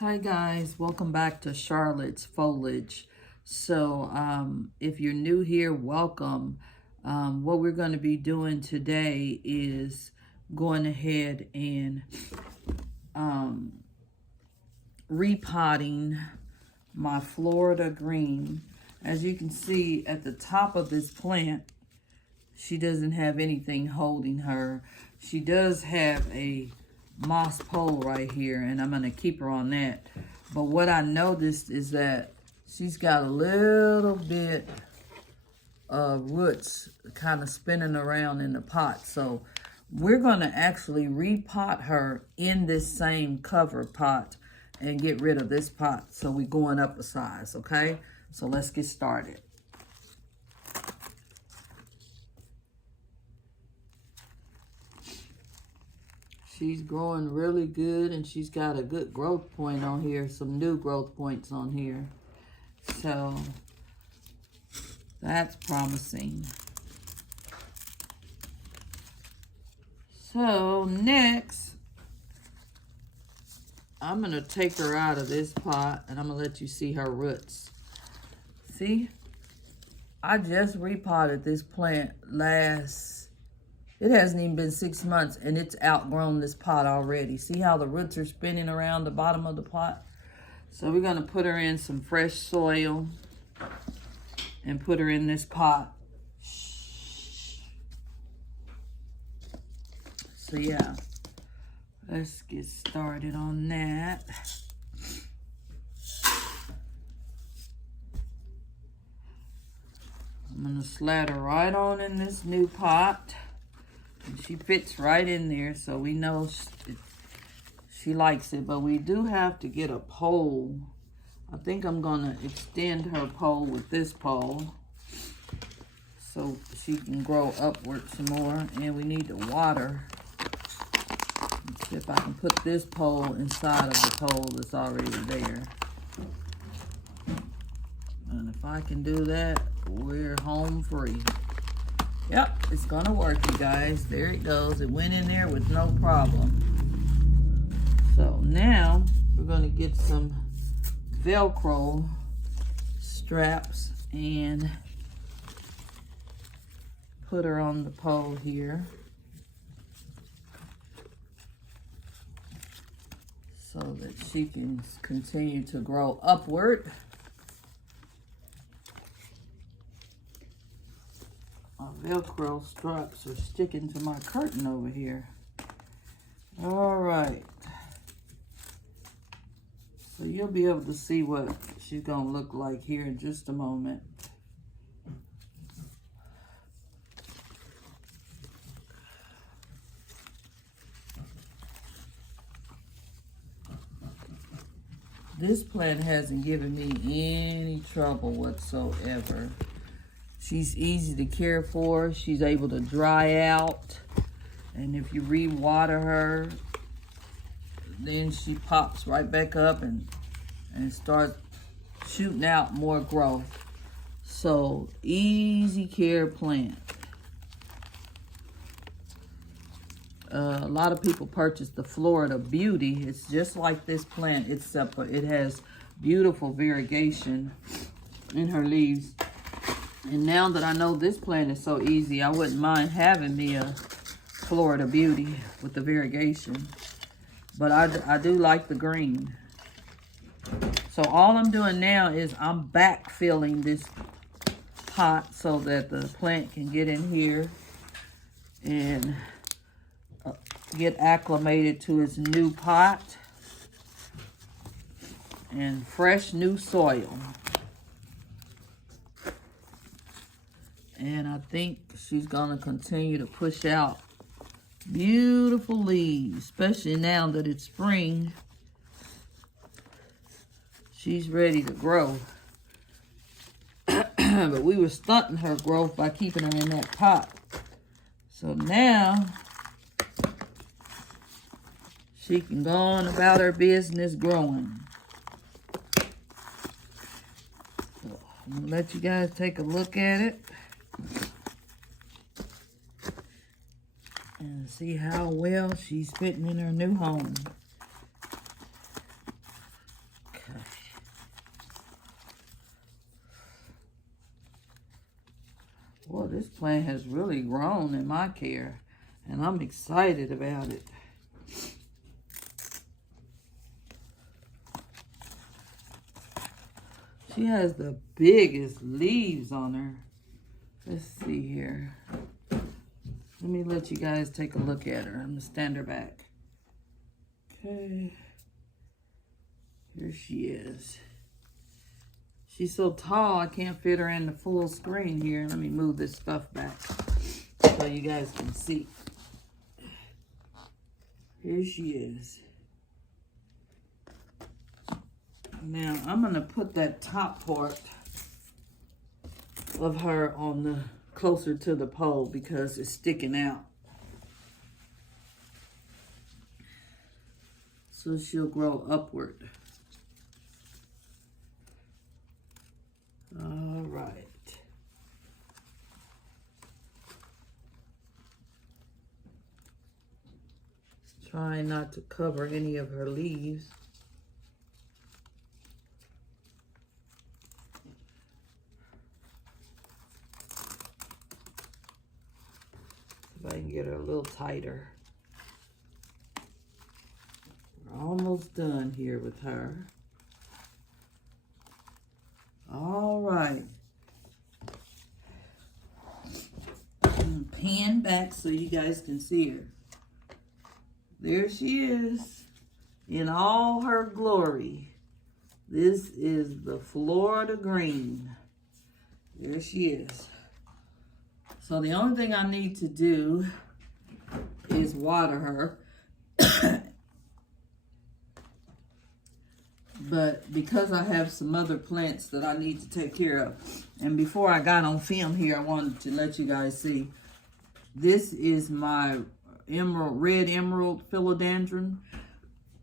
Hi guys, welcome back to Charlotte's Foliage. So if you're new here, welcome. What we're going to be doing today is going ahead and repotting my Florida green. As you can see at the top of this plant, she doesn't have anything holding her. She does have a moss pole right here, and I'm going to keep her on that. But what I noticed is that she's got a little bit of roots kind of spinning around in the pot. So we're going to actually repot her in this same cover pot and get rid of this pot. So we're going up a size, okay? So let's get started. She's growing really good, and she's got a good growth point on here, some new growth points on here. So that's promising. So next, I'm going to take her out of this pot, and I'm going to let you see her roots. See? I just repotted this plant it hasn't even been 6 months, and it's outgrown this pot already. See how the roots are spinning around the bottom of the pot? So we're going to put her in some fresh soil and put her in this pot. So yeah, let's get started on that. I'm going to slide her right on in this new pot. And she fits right in there, so we know she likes it. But we do have to get a pole. I think I'm going to extend her pole with this pole so she can grow upward some more. And we need to water. Let's see if I can put this pole inside of the pole that's already there. And if I can do that, we're home free. Yep, it's gonna work, you guys. There it goes. It went in there with no problem. So now we're gonna get some Velcro straps and put her on the pole here so that she can continue to grow upward. My Velcro straps are sticking to my curtain over here. All right. So you'll be able to see what she's gonna look like here in just a moment. This plant hasn't given me any trouble whatsoever. She's easy to care for. She's able to dry out. And if you re-water her, then she pops right back up and starts shooting out more growth. So, easy care plant. A lot of people purchase the Florida Beauty. It's just like this plant, except for it has beautiful variegation in her leaves. And now that I know this plant is so easy, I wouldn't mind having me a Florida Beauty with the variegation. But I do like the green. So all I'm doing now is I'm backfilling this pot so that the plant can get in here and get acclimated to its new pot and fresh new soil. And I think she's going to continue to push out beautiful leaves, especially now that it's spring. She's ready to grow. But we were stunting her growth by keeping her in that pot. So now she can go on about her business growing. So I'm going to let you guys take a look at it and see how well she's fitting in her new home. this plant has really grown in my care, and I'm excited about it. She has the biggest leaves on her. Let's see here. Let me let you guys take a look at her. I'm gonna stand her back. Okay. Here she is. She's so tall, I can't fit her in the full screen here. Let me move this stuff back so you guys can see. Here she is. Now, I'm going to put that top part of her on the closer to the pole because it's sticking out. So she'll grow upward. All right. Try not to cover any of her leaves. If I can get her a little tighter. We're almost done here with her. All right. Pan back so you guys can see her. There she is in all her glory. This is the Florida green. There she is. So the only thing I need to do is water her. But because I have some other plants that I need to take care of. And before I got on film here, I wanted to let you guys see. This is my red emerald philodendron.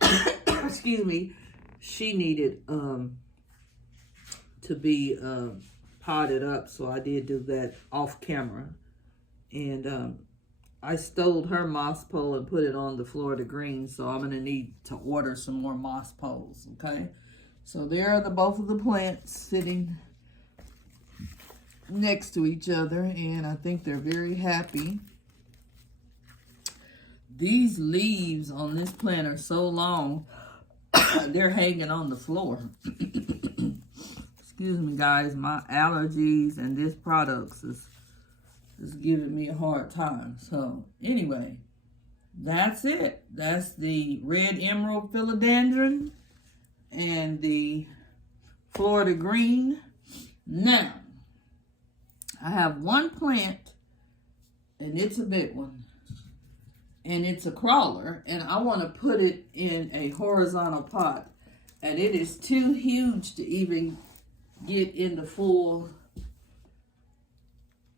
Excuse me. She needed to be potted up, so I did do that off camera. And I stole her moss pole and put it on the Florida green, so I'm going to need to order some more moss poles, okay? So there are both of the plants sitting next to each other, and I think they're very happy. These leaves on this plant are so long, they're hanging on the floor. Excuse me, guys, my allergies and this products is giving me a hard time. So anyway, that's it. That's the red emerald philodendron and the Florida green. Now, I have one plant, and it's a big one, and it's a crawler, and I want to put it in a horizontal pot, and it is too huge to even get in the full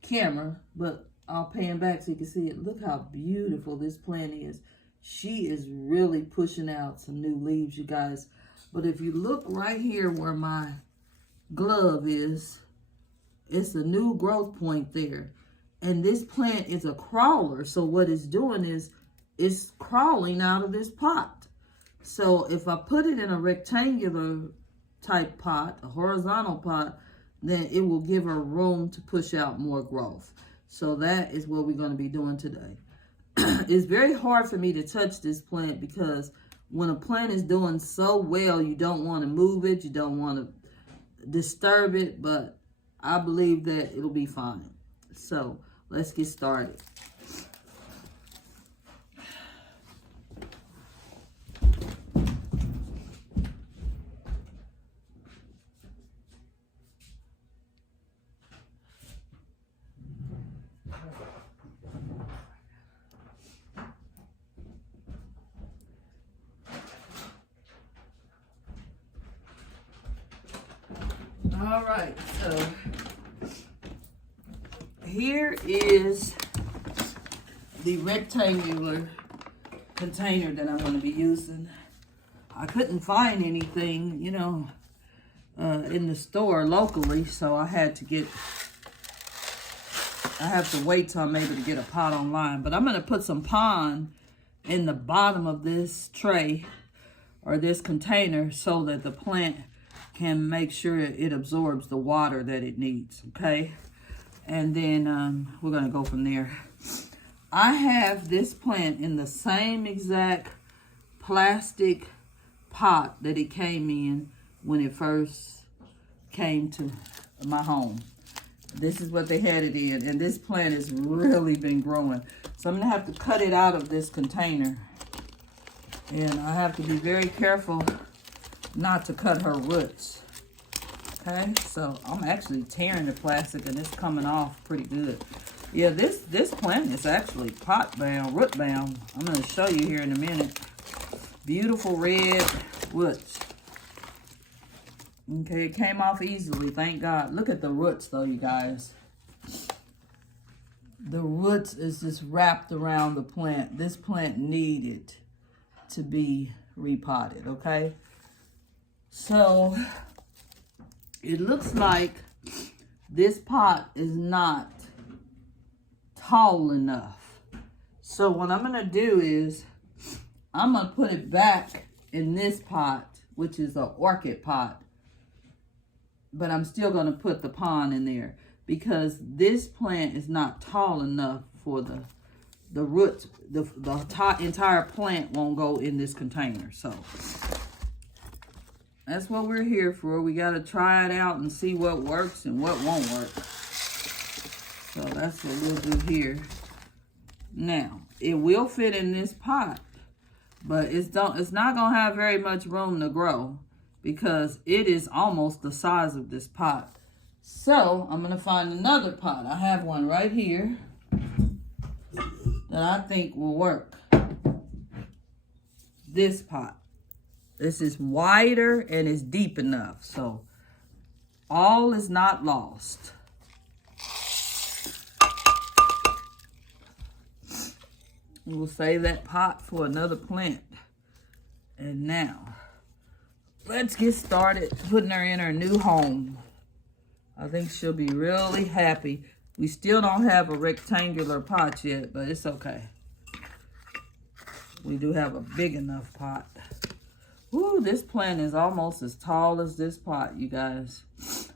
camera, but I'll pan back so you can see it. Look how beautiful this plant is. She is really pushing out some new leaves, you guys. But if you look right here where my glove is, it's a new growth point there. And this plant is a crawler, so what it's doing is it's crawling out of this pot. So if I put it in a rectangular type pot, a horizontal pot, then it will give her room to push out more growth. So that is what we're going to be doing today. It's very hard for me to touch this plant because when a plant is doing so well, you don't want to move it, you don't want to disturb it, but I believe that it'll be fine. So let's get started. All right, so here is the rectangular container that I'm going to be using. I couldn't find anything, you know, in the store locally, so I have to wait till I'm able to get a pot online. But I'm going to put some pond in the bottom of this tray or this container so that the plant can make sure it absorbs the water that it needs, okay? And then we're going to go from there. I have this plant in the same exact plastic pot that it came in when it first came to my home. This is what they had it in, and this plant has really been growing. So I'm gonna have to cut it out of this container, and I have to be very careful not to cut her roots. Okay, so I'm actually tearing the plastic, and it's coming off pretty good. Yeah, this plant is actually pot bound, root bound. I'm gonna show you here in a minute. Beautiful red roots. Okay, it came off easily, thank God. Look at the roots though, you guys. The roots is just wrapped around the plant. This plant needed to be repotted, okay? So, it looks like this pot is not tall enough. So what I'm gonna do is, I'm gonna put it back in this pot, which is an orchid pot. But I'm still going to put the pond in there because this plant is not tall enough for the roots. The entire plant won't go in this container. So that's what we're here for. We got to try it out and see what works and what won't work. So that's what we'll do here. Now, it will fit in this pot, but it's not going to have very much room to grow, because it is almost the size of this pot. So, I'm going to find another pot. I have one right here that I think will work. This pot. This is wider and is deep enough. So, all is not lost. We'll save that pot for another plant. And now, let's get started putting her in her new home. I think she'll be really happy. We still don't have a rectangular pot yet, but it's okay. We do have a big enough pot. Ooh, this plant is almost as tall as this pot, you guys.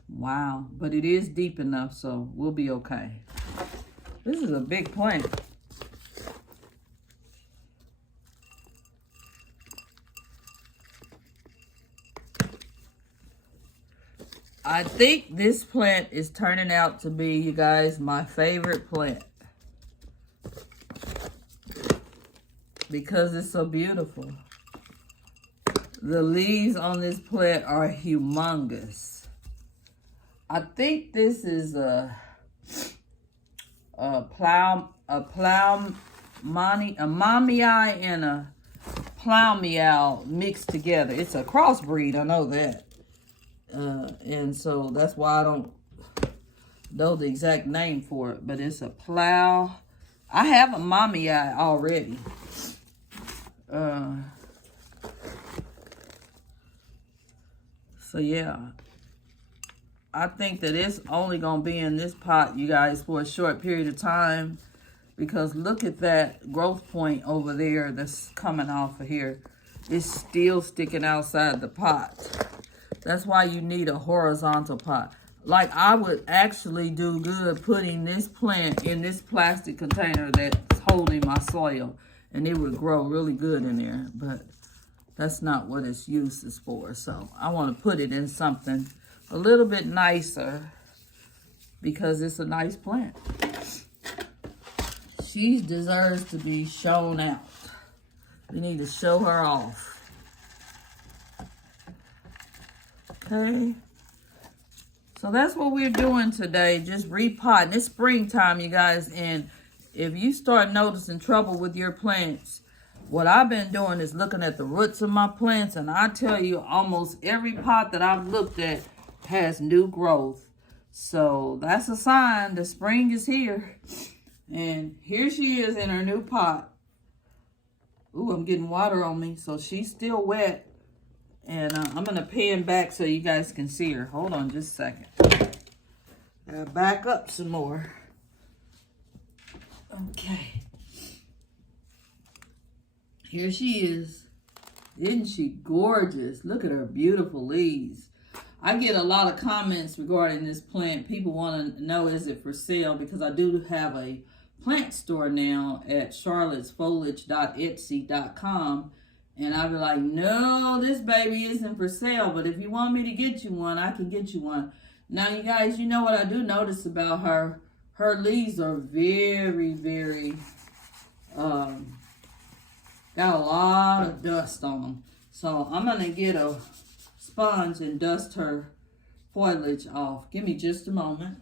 Wow, but it is deep enough, so we'll be okay. This is a big plant. I think this plant is turning out to be, you guys, my favorite plant. Because it's so beautiful. The leaves on this plant are humongous. I think this is a mamii and a plowmeow mixed together. It's a crossbreed, I know that. And so that's why I don't know the exact name for it, but it's a plow. I have a mamii already. So yeah, I think that it's only gonna be in this pot, you guys, for a short period of time, because look at that growth point over there that's coming off of here. It's still sticking outside the pot. That's why you need a horizontal pot. Like, I would actually do good putting this plant in this plastic container that's holding my soil, and it would grow really good in there, but that's not what its use is for. So I want to put it in something a little bit nicer because it's a nice plant. She deserves to be shown out. We need to show her off. Okay, so that's what we're doing today, just repotting. It's springtime, you guys, and if you start noticing trouble with your plants, what I've been doing is looking at the roots of my plants, and I tell you, almost every pot that I've looked at has new growth. So that's a sign that spring is here. And here she is in her new pot. Ooh, I'm getting water on me, so she's still wet. And I'm going to pan back so you guys can see her. Hold on just a second. Back up some more. Okay. Here she is. Isn't she gorgeous? Look at her beautiful leaves. I get a lot of comments regarding this plant. People want to know, is it for sale? Because I do have a plant store now at charlottesfoliage.etsy.com. And I'll be like, no, this baby isn't for sale. But if you want me to get you one, I can get you one. Now, you guys, you know what I do notice about her? Her leaves are very, very, got a lot of dust on them. So I'm going to get a sponge and dust her foliage off. Give me just a moment.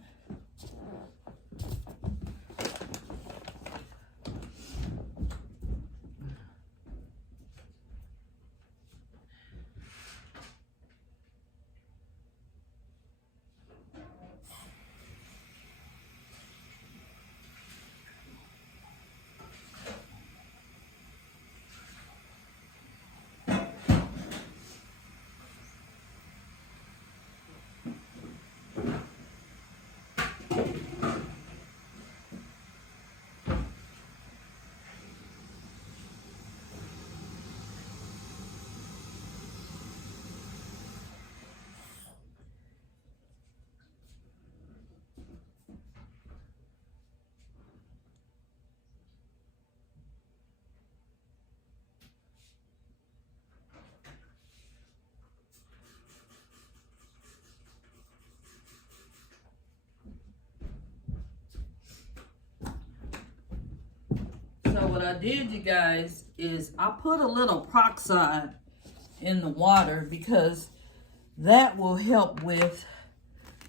So what I did, you guys, is I put a little peroxide in the water because that will help with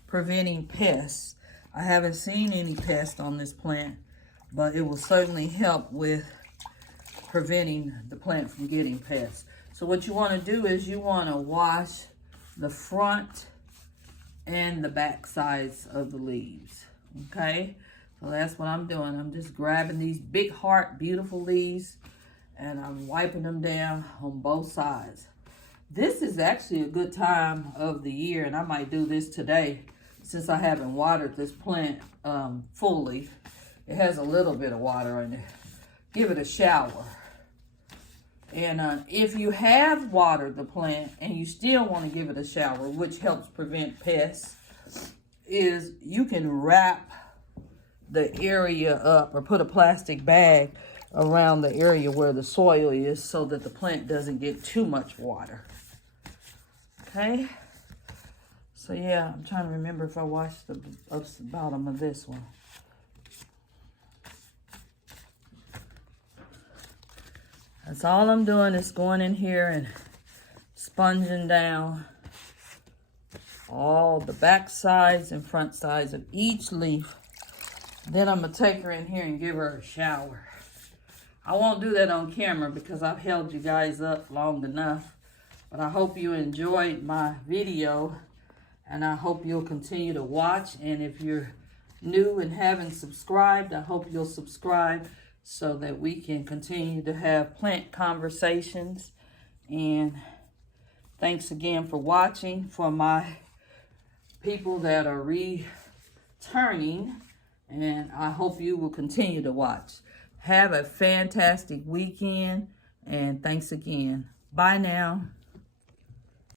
preventing pests. I haven't seen any pests on this plant, but it will certainly help with preventing the plant from getting pests. So what you want to do is you want to wash the front and the back sides of the leaves, okay? So that's what I'm doing. I'm just grabbing these big heart, beautiful leaves, and I'm wiping them down on both sides. This is actually a good time of the year, and I might do this today since I haven't watered this plant fully. It has a little bit of water in it. Give it a shower. And if you have watered the plant and you still want to give it a shower, which helps prevent pests, is you can wrap the area up or put a plastic bag around the area where the soil is so that the plant doesn't get too much water. Okay? So yeah, I'm trying to remember if I washed the bottom of this one. That's all I'm doing is going in here and sponging down all the back sides and front sides of each leaf. Then I'm going to take her in here and give her a shower. I won't do that on camera because I've held you guys up long enough. But I hope you enjoyed my video. And I hope you'll continue to watch. And if you're new and haven't subscribed, I hope you'll subscribe so that we can continue to have plant conversations. And thanks again for watching. For my people that are returning, and I hope you will continue to watch. Have a fantastic weekend, and thanks again. Bye now.